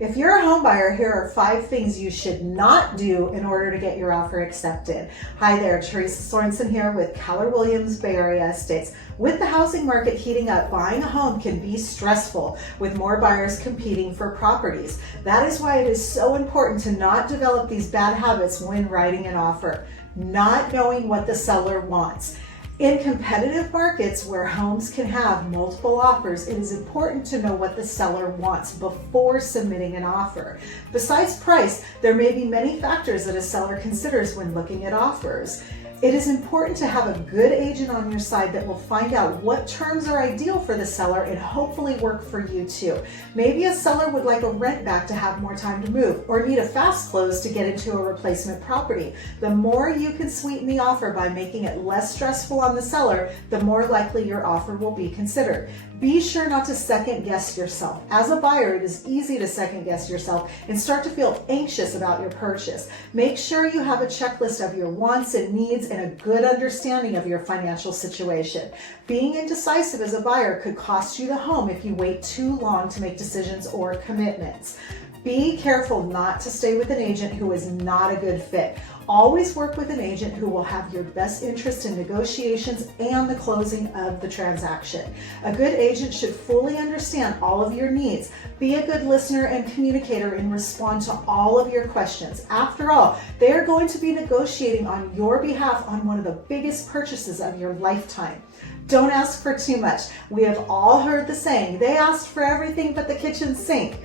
If you're a home buyer, here are 5 things you should not do in order to get your offer accepted. Hi there, Teresa Sorensen here with Keller Williams Bay Area Estates. With the housing market heating up, buying a home can be stressful with more buyers competing for properties. That is why it is so important to not develop these bad habits when writing an offer. Not knowing what the seller wants. In competitive markets where homes can have multiple offers, it is important to know what the seller wants before submitting an offer. Besides price, there may be many factors that a seller considers when looking at offers. It is important to have a good agent on your side that will find out what terms are ideal for the seller and hopefully work for you too. Maybe a seller would like a rent back to have more time to move, or need a fast close to get into a replacement property. The more you can sweeten the offer by making it less stressful on the seller, the more likely your offer will be considered. Be sure not to second guess yourself. As a buyer, it is easy to second guess yourself and start to feel anxious about your purchase. Make sure you have a checklist of your wants and needs and a good understanding of your financial situation. Being indecisive as a buyer could cost you the home if you wait too long to make decisions or commitments. Be careful not to stay with an agent who is not a good fit. Always work with an agent who will have your best interest in negotiations and the closing of the transaction. A good agent should fully understand all of your needs. Be a good listener and communicator and respond to all of your questions. After all, they are going to be negotiating on your behalf on one of the biggest purchases of your lifetime. Don't ask for too much. We have all heard the saying, they asked for everything but the kitchen sink.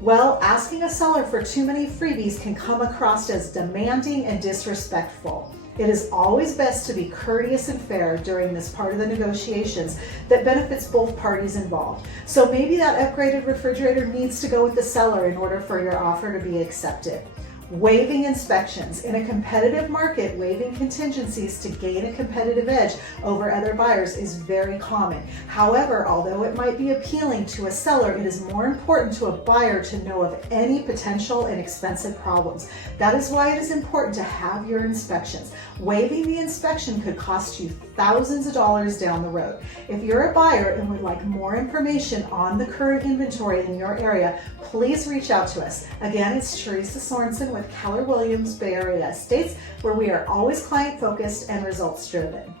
Well, asking a seller for too many freebies can come across as demanding and disrespectful. It is always best to be courteous and fair during this part of the negotiations that benefits both parties involved. So maybe that upgraded refrigerator needs to go with the seller in order for your offer to be accepted. Waiving inspections. In a competitive market, waiving contingencies to gain a competitive edge over other buyers is very common. However, although it might be appealing to a seller, it is more important to a buyer to know of any potential and expensive problems. That is why it is important to have your inspections. Waiving the inspection could cost you thousands of dollars down the road. If you're a buyer and would like more information on the current inventory in your area, please reach out to us. Again, it's Teresa Sorensen with Keller Williams Bay Area Estates, where we are always client focused and results driven.